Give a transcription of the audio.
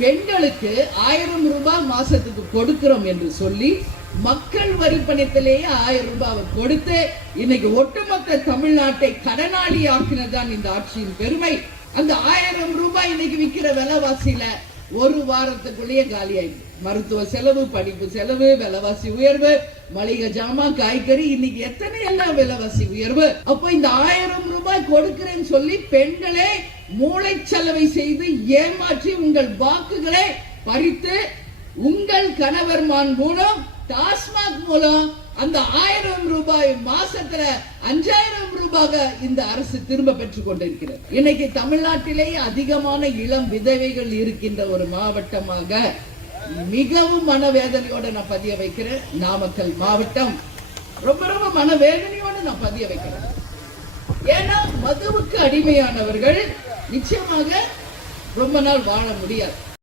பெண்களுக்கு 1000 ரூபாய் மாசத்துக்கு கொடுக்கிறோம் என்று சொல்லி மக்கள் வரி பணத்திலேயே 1000 ரூபாய் கொடுத்து இன்னைக்கு ஒட்டுமொத்த தமிழ்நாட்டை கடனாளி ஆக்கினதான் இந்த ஆட்சியின் பெருமை. அந்த 1000 ரூபாய் இன்னைக்கு விற்கிற விலைவாசியில ஒரு வாரத்துக்குள்ளேயே காலி ஆயிடுது. மருத்துவ செலவு, படிப்பு செலவு, விலைவாசி உயர்வு, மளிகை ஜாமான், காய்கறி, இன்னைக்கு எத்தனை எல்லாம் விலைவாசி உயர்வு. அப்போ இந்த 1000 ரூபாய் கொடுக்கிறேன்னு சொல்லி பெண்களே மூளைச்சலவை செய்து ஏமாற்றி உங்கள் வாக்குகளை பறித்து உங்கள் கணவர்மான் மூலம், டாஸ்மாக் மூலம் அந்த 1000 ரூபாய் மாசத்துல 5000 ரூபாய் இந்த அரசு திரும்ப பெற்றுக் கொண்டிருக்கிறது. இன்னைக்கு தமிழ்நாட்டிலேயே அதிகமான இளம் விதவைகள் இருக்கின்ற ஒரு மாவட்டமாக மிகவும் மனவேதனையோட நான் பதிய வைக்கிறேன். நாமக்கல் மாவட்டம் ரொம்ப ரொம்ப மனவேதனையோட நான் பதிய வைக்கிறேன். ஏன்னா மதுவுக்கு அடிமையானவர்கள் நிச்சயமாக ரொம்ப நாள் வாழ முடியாது.